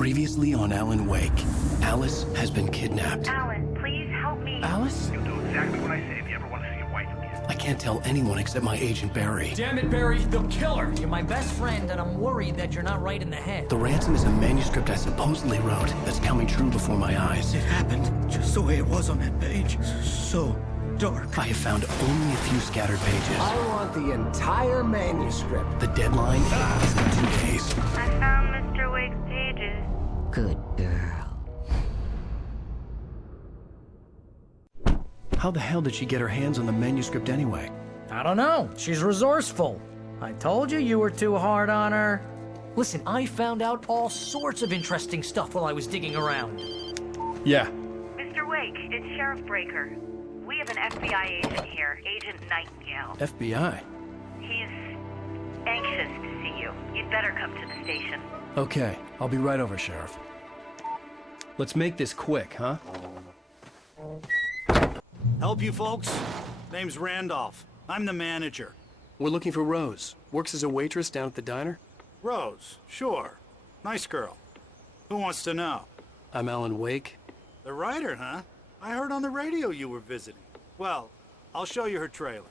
Previously on Alan Wake, Alice has been kidnapped. Alan, please help me. Alice? You'll do exactly what I say if you ever want to see your wife again. I can't tell anyone except my agent Barry. Damn it, Barry, they'll kill her! You're my best friend, and I'm worried that you're not right in the head. The ransom is a manuscript I supposedly wrote that's coming true before my eyes. It happened just the way it was on that page. So dark. I have found only a few scattered pages. I want the entire manuscript. The deadline is in 2 days. I found Mr. Wake's pages. Good girl. How the hell did she get her hands on the manuscript anyway? I don't know. She's resourceful. I told you were too hard on her. Listen, I found out all sorts of interesting stuff while I was digging around. Yeah. Mr. Wake, it's Sheriff Breaker. We have an FBI agent here, Agent Nightingale. FBI? He's anxious to see you. You'd better come to the station. Okay, I'll be right over, Sheriff. Let's make this quick, huh? Help you folks? Name's Randolph. I'm the manager. We're looking for Rose. Works as a waitress down at the diner. Rose, sure. Nice girl. Who wants to know? I'm Alan Wake. The writer, huh? I heard on the radio you were visiting. Well, I'll show you her trailer.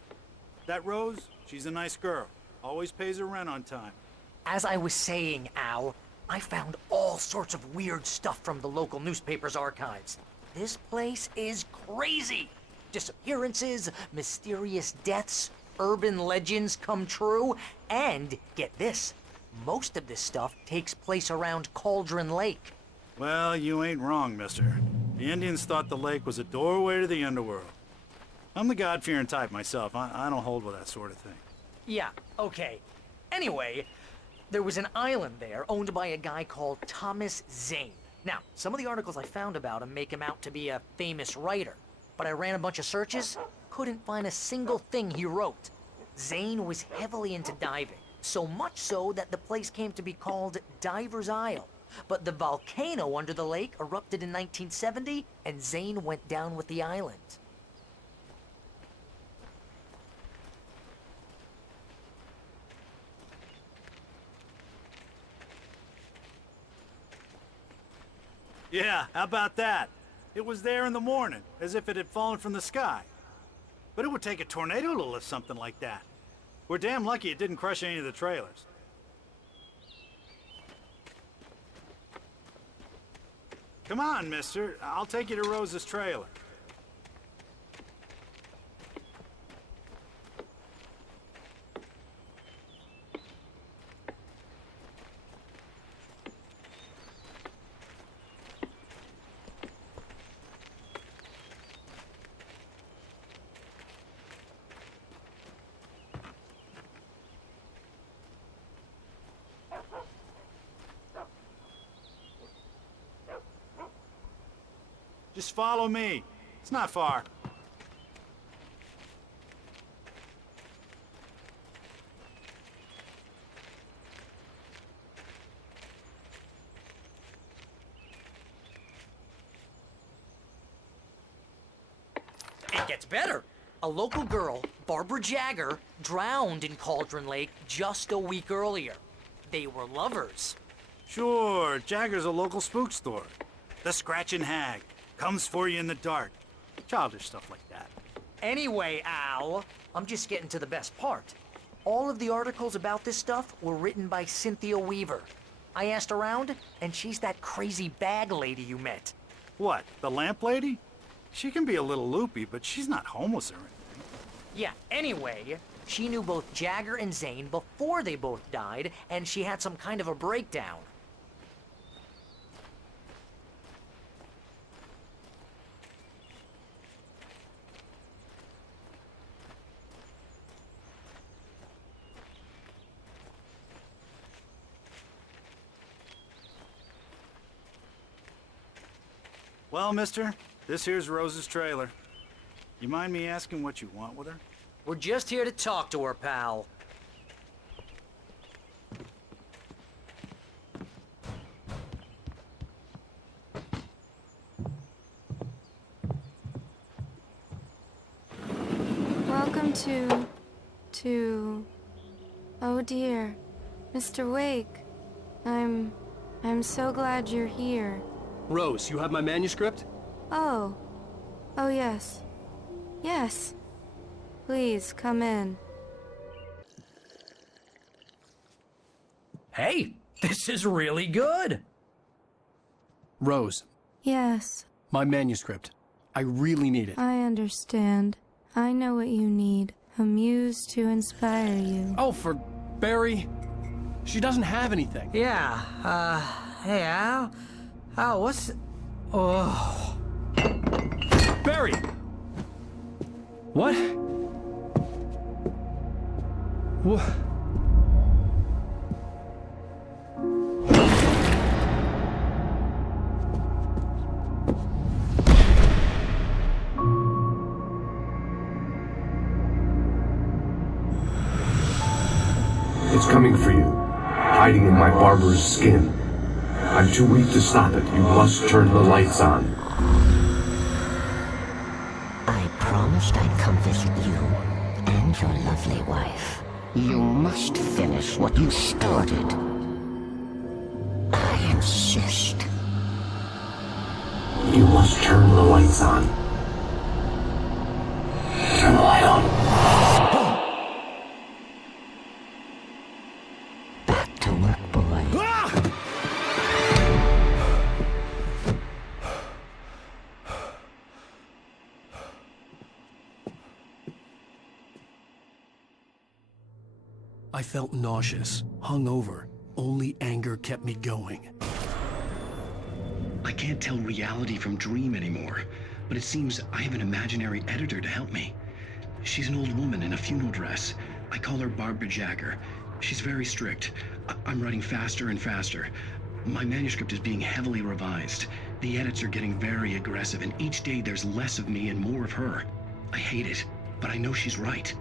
That Rose, she's a nice girl. Always pays her rent on time. As I was saying, Al, I found all sorts of weird stuff from the local newspaper's archives. This place is crazy. Disappearances, mysterious deaths, urban legends come true, and get this, most of this stuff takes place around Cauldron Lake. Well, you ain't wrong, mister. The Indians thought the lake was a doorway to the underworld. I'm the God-fearing type myself. I don't hold with that sort of thing. Yeah, okay. Anyway, there was an island there owned by a guy called Thomas Zane. Now, some of the articles I found about him make him out to be a famous writer, but I ran a bunch of searches, couldn't find a single thing he wrote. Zane was heavily into diving, so much so that the place came to be called Diver's Isle. But the volcano under the lake erupted in 1970, and Zane went down with the island. Yeah, how about that? It was there in the morning, as if it had fallen from the sky. But it would take a tornado to lift something like that. We're damn lucky it didn't crush any of the trailers. Come on, mister. I'll take you to Rose's trailer. Just follow me. It's not far. It gets better. A local girl, Barbara Jagger, drowned in Cauldron Lake just a week earlier. They were lovers. Sure, Jagger's a local spook store. The Scratchin' Hag. Comes for you in the dark. Childish stuff like that. Anyway, Al, I'm just getting to the best part. All of the articles about this stuff were written by Cynthia Weaver. I asked around, and she's that crazy bag lady you met. What, the lamp lady? She can be a little loopy, but she's not homeless or anything. Yeah, anyway, she knew both Jagger and Zane before they both died, and she had some kind of a breakdown. Well, mister, this here's Rose's trailer. You mind me asking what you want with her? We're just here to talk to her, pal. Welcome to... Oh dear. Mr. Wake. I'm I'm so glad you're here. Rose, you have my manuscript? Oh. Oh, yes. Yes. Please, come in. Hey, this is really good. Rose, Yes, my manuscript. I really need it. I understand. I know what you need. A muse to inspire you. Oh, for Barry? She doesn't have anything. Yeah, hey, Al? Al, what's... Oh... Barry! What? What? It's coming for you, hiding in my barber's skin. I'm too weak to stop it. You must turn the lights on. I promised I'd come visit you and your lovely wife. You must finish what you started. I insist. You must turn the lights on. Turn the light on. Back to work, boy. I felt nauseous, hungover. Only anger kept me going. I can't tell reality from dream anymore, but it seems I have an imaginary editor to help me. She's an old woman in a funeral dress. I call her Barbara Jagger. She's very strict. I'm writing faster and faster. My manuscript is being heavily revised. The edits are getting very aggressive, and each day there's less of me and more of her. I hate it, but I know she's right.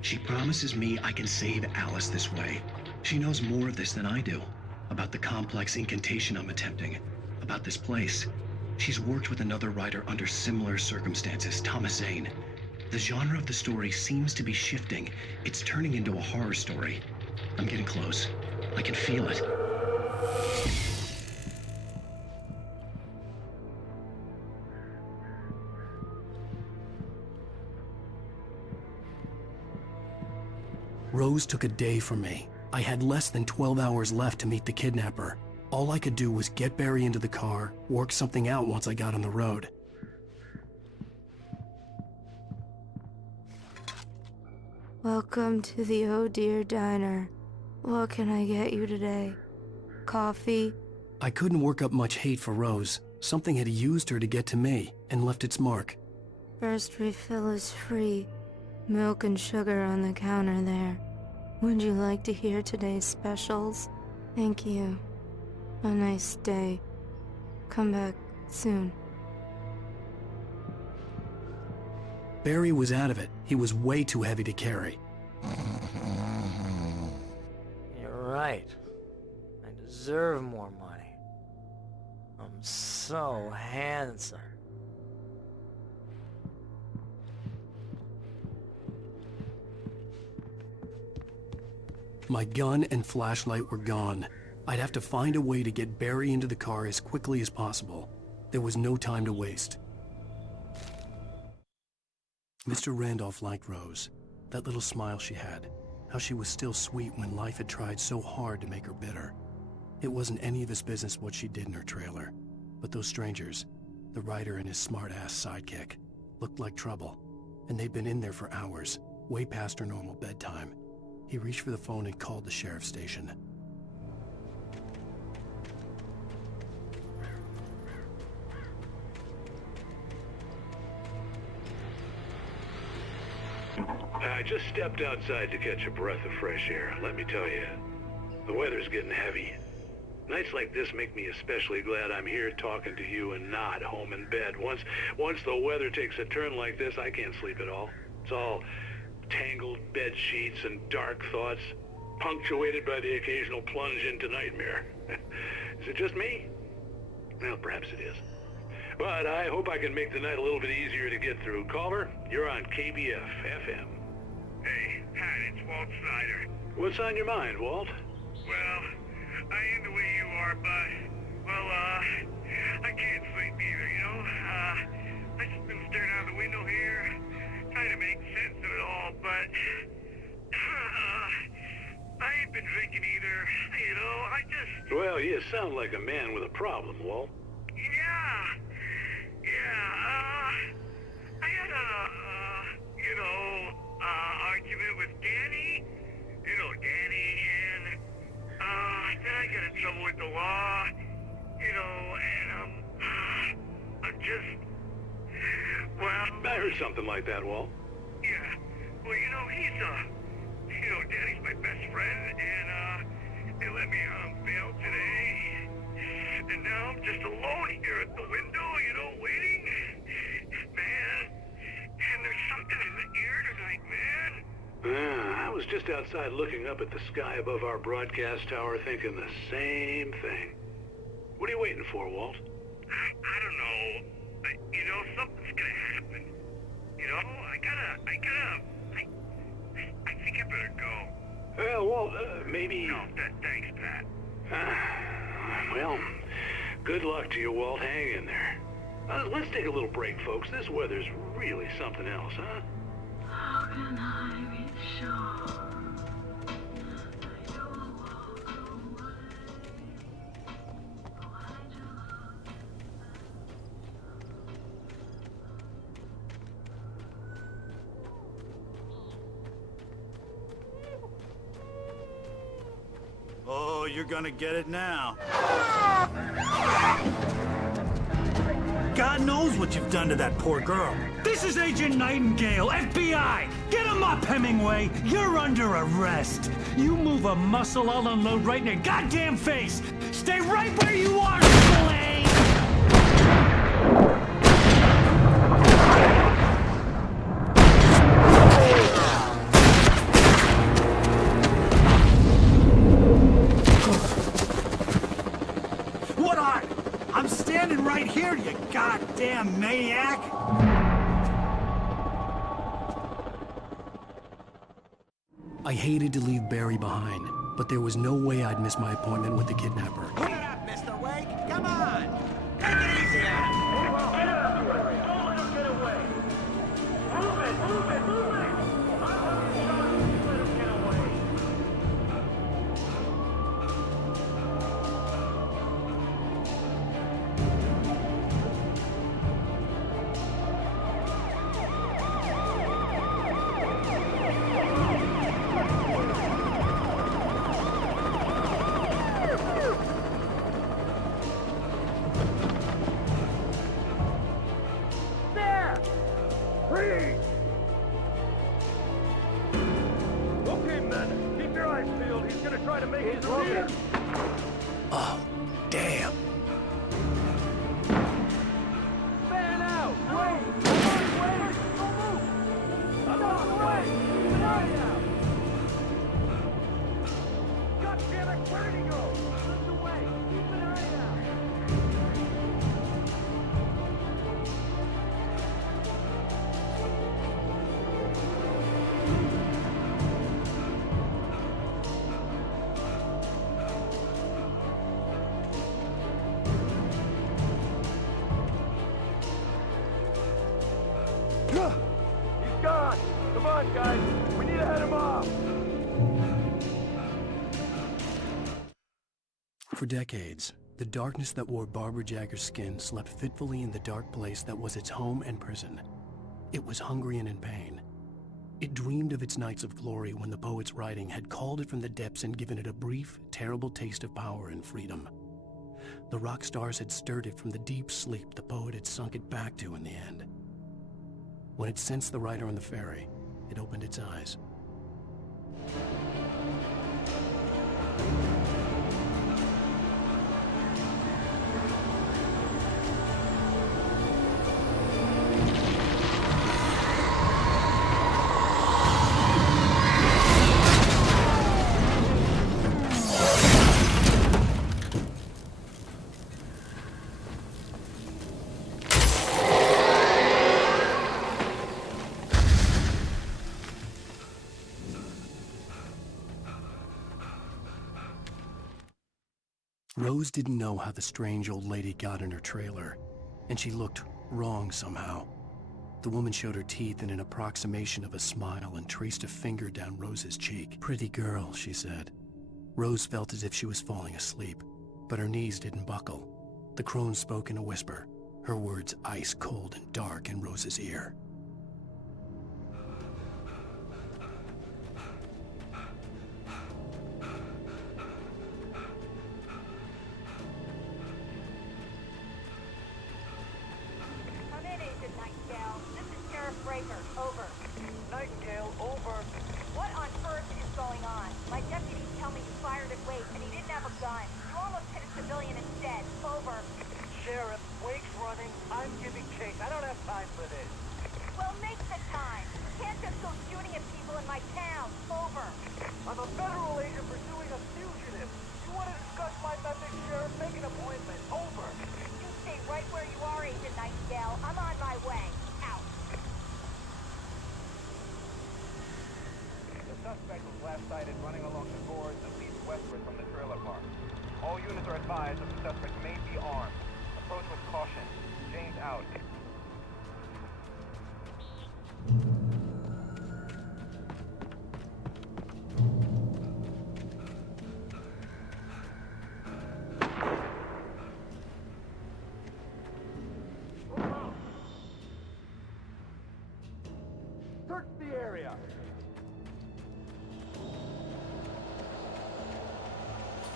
She promises me I can save Alice this way. She knows more of this than I do. About the complex incantation I'm attempting. About this place. She's worked with another writer under similar circumstances, Thomas Zane. The genre of the story seems to be shifting. It's turning into a horror story. I'm getting close. I can feel it. Rose took a day from me. I had less than 12 hours left to meet the kidnapper. All I could do was get Barry into the car, work something out once I got on the road. Welcome to the Oh Dear Diner. What can I get you today? Coffee? I couldn't work up much hate for Rose. Something had used her to get to me and left its mark. First refill is free. Milk and sugar on the counter there. Would you like to hear today's specials? Thank you. A nice day. Come back soon. Barry was out of it. He was way too heavy to carry. You're right. I deserve more money. I'm so handsome. My gun and flashlight were gone. I'd have to find a way to get Barry into the car as quickly as possible. There was no time to waste. Mr. Randolph liked Rose. That little smile she had. How she was still sweet when life had tried so hard to make her bitter. It wasn't any of his business what she did in her trailer. But those strangers, the writer and his smart-ass sidekick, looked like trouble. And they'd been in there for hours, way past her normal bedtime. He reached for the phone and called the sheriff's station. I just stepped outside to catch a breath of fresh air. Let me tell you, the weather's getting heavy. Nights like this make me especially glad I'm here talking to you and not home in bed. Once the weather takes a turn like this, I can't sleep at all. It's all tangled bed sheets and dark thoughts, punctuated by the occasional plunge into nightmare. Is it just me? Well, perhaps it is. But I hope I can make the night a little bit easier to get through. Caller, you're on KBF FM. Hey, Pat, it's Walt Snyder. What's on your mind, Walt? Well, I ain't the way you are, but, well, I can't sleep either, you know? I just been staring out the window here, trying to make sense of it all, but, I ain't been drinking either, you know? I just... Well, you sound like a man with a problem, Walt. Yeah, I had argument with Danny, and, then I got in trouble with the law, and, I'm just, well... I heard something like that, Walt. Yeah, well, Danny's my best friend, and, they let me on bail today, and now I'm just alone here at the window, waiting. Man, and there's something in the air tonight, man. I was just outside looking up at the sky above our broadcast tower thinking the same thing. What are you waiting for, Walt? I don't know. Something's gonna happen. I think I better go. Well, Walt, maybe... No, thanks, Pat. Well, good luck to you, Walt. Hang in there. Let's take a little break, folks. This weather's really something else, huh? How can I be sure that you'll walk away? Why do Oh, you're gonna get it now. God knows what you've done to that poor girl. This is Agent Nightingale, FBI! Get him up, Hemingway! You're under arrest! You move a muscle, I'll unload right in your goddamn face! Stay right where you are, Slade! I'm standing right here, you goddamn maniac! I hated to leave Barry behind, but there was no way I'd miss my appointment with the kidnapper. Get up, Mr. Wake! Come on! Take it easy now! Get out of the way! Don't let him get away! Move it! Move it! Move it! Let him get away! Oh, damn. Fan out! Wait! Wait! Don't move! Out of the way! Keep an eye out! God damn it! Where did he go? Out the way! Keep an eye out! He's gone! Come on, guys! We need to head him off! For decades, the darkness that wore Barbara Jagger's skin slept fitfully in the dark place that was its home and prison. It was hungry and in pain. It dreamed of its nights of glory when the poet's writing had called it from the depths and given it a brief, terrible taste of power and freedom. The rock stars had stirred it from the deep sleep the poet had sunk it back to in the end. When it sensed the rider on the ferry, it opened its eyes. Rose didn't know how the strange old lady got in her trailer, and she looked wrong somehow. The woman showed her teeth in an approximation of a smile and traced a finger down Rose's cheek. "Pretty girl," she said. Rose felt as if she was falling asleep, but her knees didn't buckle. The crone spoke in a whisper, her words ice cold and dark in Rose's ear. Come in, Agent Nightingale. This is Sheriff Breaker. Over. Nightingale, over. What on earth is going on? My deputies tell me you fired at Wake and he didn't have a gun. You almost hit a civilian instead. Over. Sheriff, Wake's running. I'm giving chase. I don't have time for this. Well, make the time. You can't just go shooting at people in my town. Over. I'm a federal agent pursuing a fugitive. You want to discuss my methods, Sheriff? Make an appointment. Over. You stay right where you are, Agent Nightingale. I'm on my way. Out. The suspect was last sighted running along the gorge that leads westward from the trailer park. All units are advised that the suspect may be armed. Approach with caution. James out. Search the area.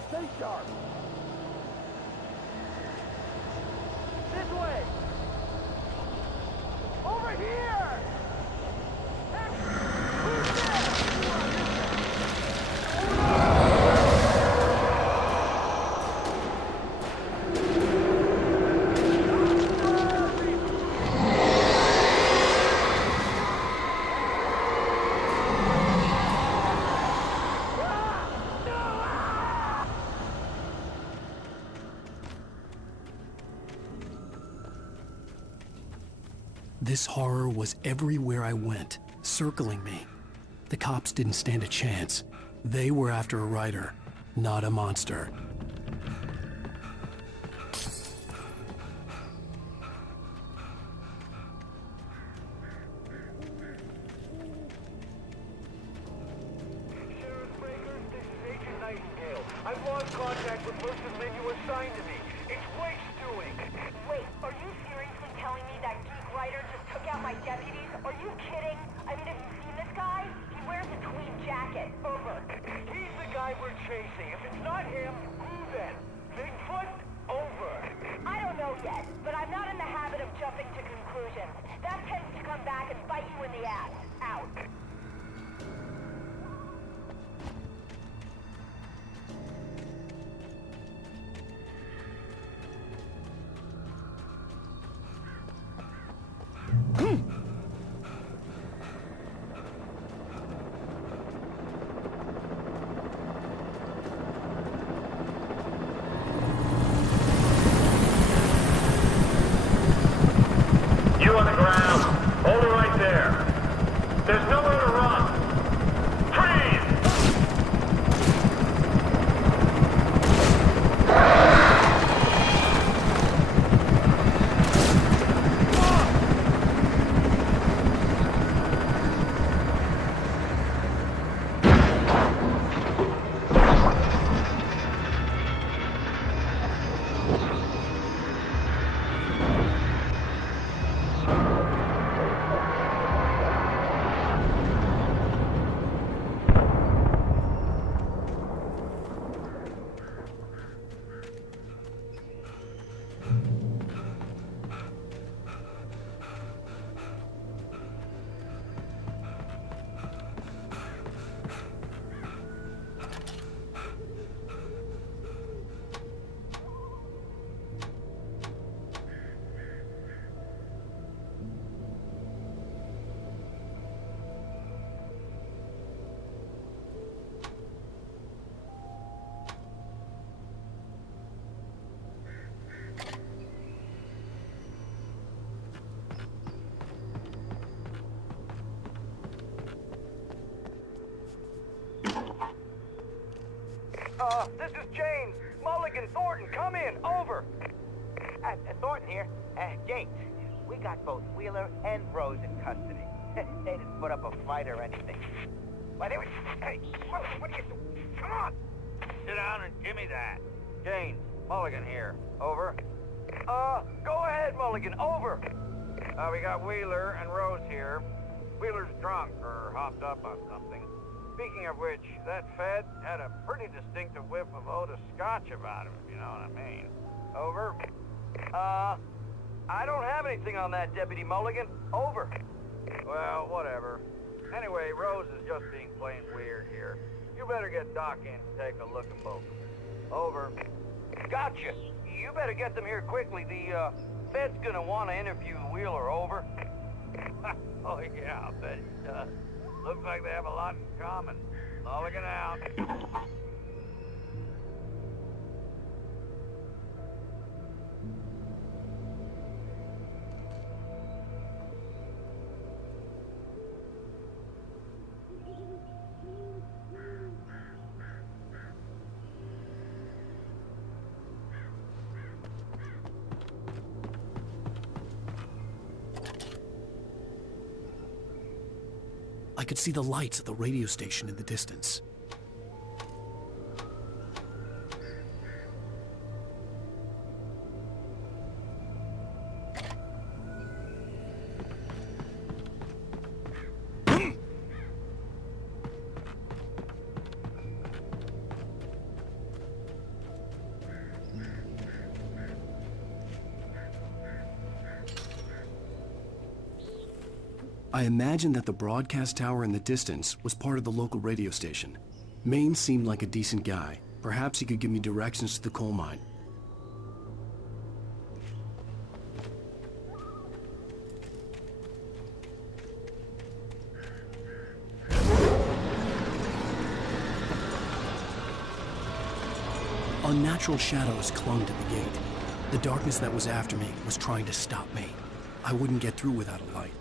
Stay sharp. This way. Over here. Who's there? This horror was everywhere I went, circling me. The cops didn't stand a chance. They were after a writer, not a monster. Sheriff Breaker, this is Agent Nightingale. I've lost contact with most of the men you assigned to me. It's Wake's doing. Wait, are you seriously telling me that geek writer just took out my deputies? Are you kidding? I mean, have you seen this guy? He wears a tweed jacket. Over. He's the guy we're chasing. If it's not him, who then? Bigfoot? Over. I don't know yet, but I'm not in the habit of jumping to conclusions. That tends to come back and bite you in the ass. Out. You on the ground. Hold it right there. There's nowhere to run. Freeze! This is James. Mulligan. Mulligan, Thornton, come in. Over. Thornton here. James, we got both Wheeler and Rose in custody. They didn't put up a fight or anything. Why, they were... Hey, Mulligan, what are you doing? Come on! Sit down and give me that. James, Mulligan here. Over. Go ahead, Mulligan. Over. We got Wheeler and Rose here. Wheeler's drunk or hopped up on something. Speaking of which, that Fed had a pretty distinctive whiff of Otis Scotch about him, if you know what I mean. Over. I don't have anything on that, Deputy Mulligan. Over. Well, whatever. Anyway, Rose is just being plain weird here. You better get Doc in to take a look at both of them. Over. Gotcha. You better get them here quickly. The, Fed's gonna want to interview Wheeler. Over. Oh, yeah, I'll bet it does. Looks like they have a lot in common. Mulligan out. I could see the lights of the radio station in the distance. I imagined that the broadcast tower in the distance was part of the local radio station. Maine seemed like a decent guy. Perhaps he could give me directions to the coal mine. Unnatural shadows clung to the gate. The darkness that was after me was trying to stop me. I wouldn't get through without a light.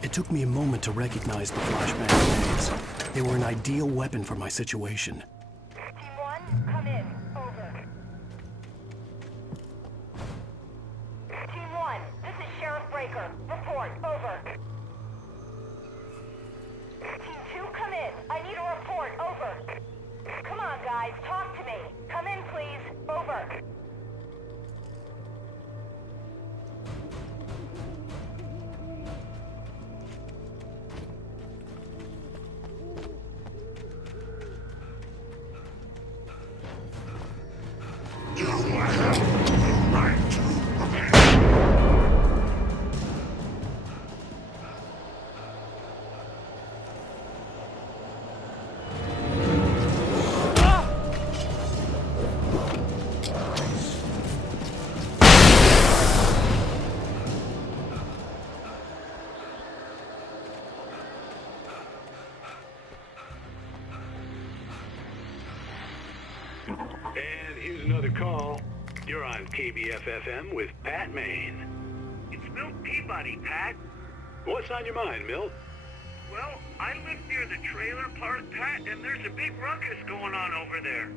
It took me a moment to recognize the flashbang grenades. They were an ideal weapon for my situation. Team 1, come in. Over. Team 1, this is Sheriff Breaker. Report. Over. Team 2, come in. I need a report. Over. Come on, guys. Talk to me. Come in, please. Over. And here's another call. You're on KBFFM with Pat Maine. It's Milt Peabody, Pat. What's on your mind, Milt? Well, I live near the trailer park, Pat, and there's a big ruckus going on over there.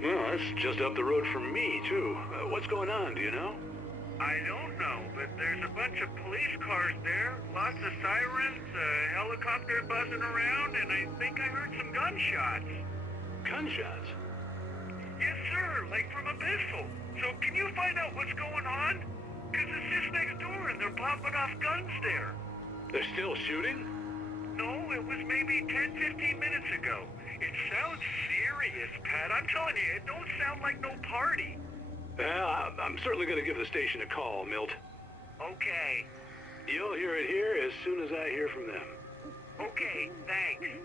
Well, that's just up the road from me, too. What's going on, do you know? I don't know, but there's a bunch of police cars there, lots of sirens, a helicopter buzzing around, and I think I heard some gunshots. Gunshots? Yes, sir, like from a pistol. So can you find out what's going on? Because it's just next door and they're popping off guns there. They're still shooting? No, it was maybe 10, 15 minutes ago. It sounds serious, Pat. I'm telling you, it don't sound like no party. Well, I'm certainly going to give the station a call, Milt. Okay. You'll hear it here as soon as I hear from them. Okay, thanks.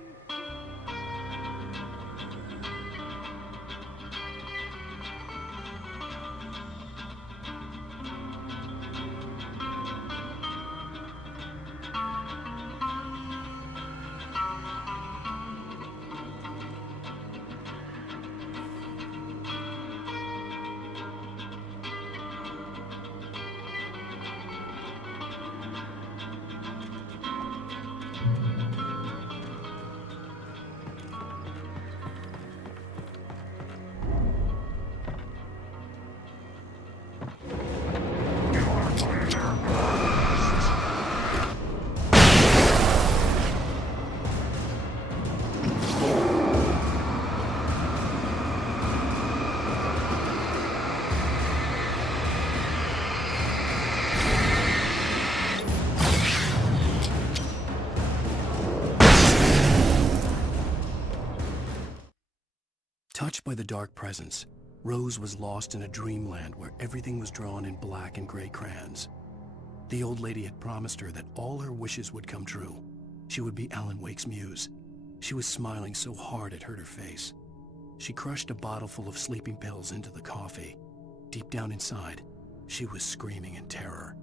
Touched by the dark presence, Rose was lost in a dreamland where everything was drawn in black and gray crayons. The old lady had promised her that all her wishes would come true. She would be Alan Wake's muse. She was smiling so hard it hurt her face. She crushed a bottle full of sleeping pills into the coffee. Deep down inside, she was screaming in terror.